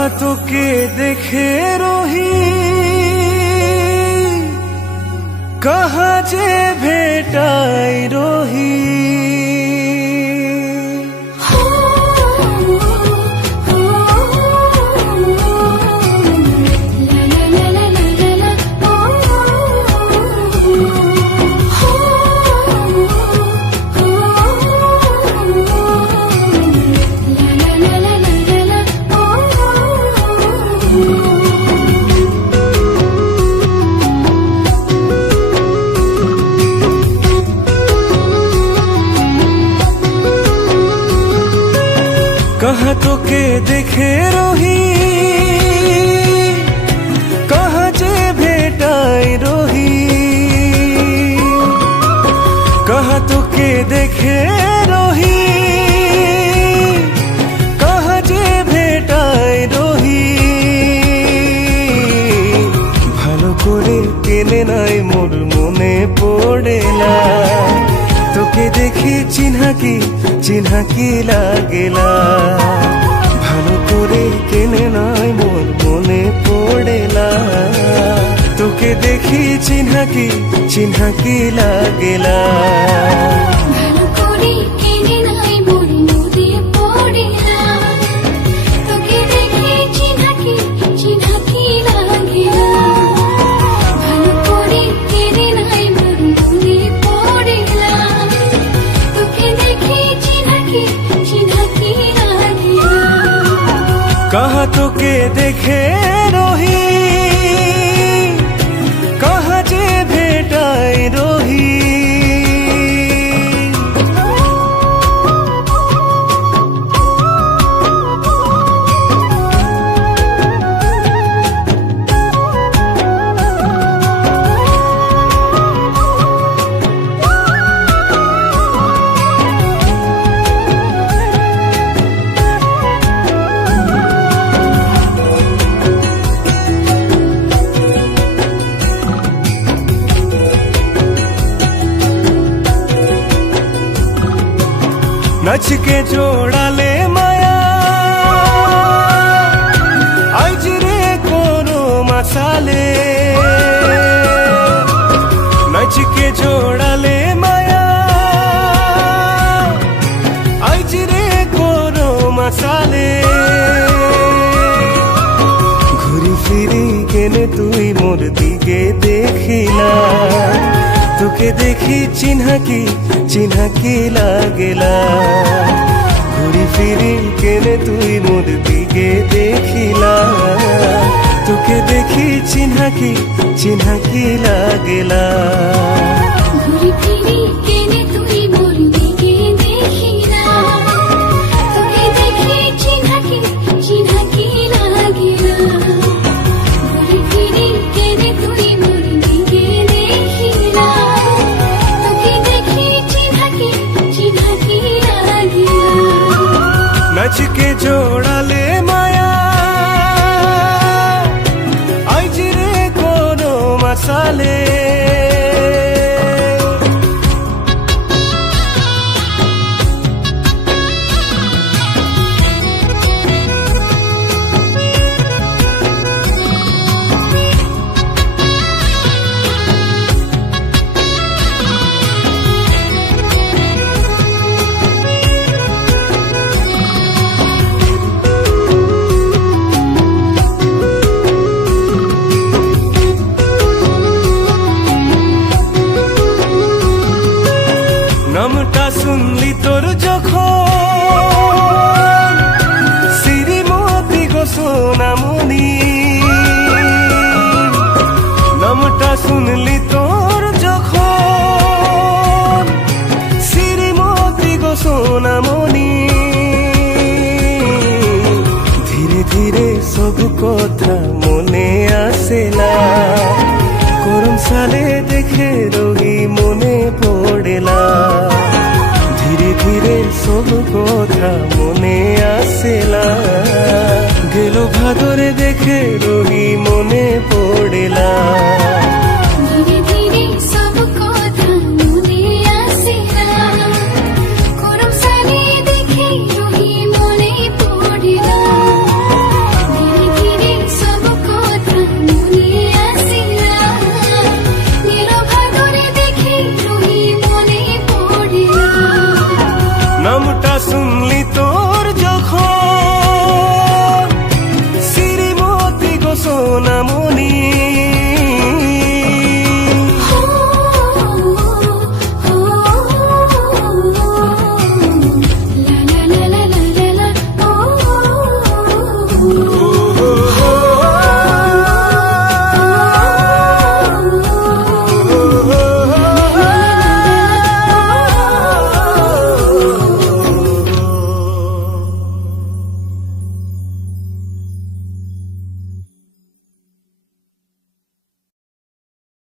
कहाँ तोके देखे रही, कहाँ जे भेटाई रही। कहाँ तोके देखे रही, कहाँ जे भेटाई रही। कहाँ तोके देखे रही, कहाँ जे भेटाई रही। भालो करे केने नाई मोर मने पड़े ना, তোকে দেখি চিহ্না কি লাগেলা। ভালো করে কেনে নাই মোর মনে পড়েলা, তোকে দেখি চিহ্না কি লাগেলা। ভালো করে কেনে নাই মোর মনে পড়েলা, তোকে দেখি চিহ্না কি লাগেলা। ভালো করে কেনে নাই মোর মনে পড়েলা, कहाँ तोके देखे रही, कहाँ जे भेटाई रही। नच के जोड़ाले माया आज रे कोनो मसाले। नच के जोड़ाले माया आज रे कोनो मसाले। घुरी फिरी केने तुई मोर दिके देखिला, তোকে দেখি চিহ্না কি লাগেলা। ঘুরি ফিরি কেনে তুই মোর দিকে দেখিলা, তোকে দেখি চিহ্না কি লাগেলা। ঘুরি ফিরি কেনে তুই মোর দিকে দেখিলা, তোকে দেখি চিহ্না কি লাগেলা। ঘুরি ফিরি কেনে তুই মোর দিকে দেখিলা, তোকে দেখি চিহ্না কি লাগেলা। नच के जोड़ाले माया आज रे कोनो मसाले। নামটা শুনলি তোর যখন শ্রীমতী গো সোনামণি। নামটা শুনলি তোর যখন শ্রীমতী গো সোনামণি। ধীরে ধীরে সব কথা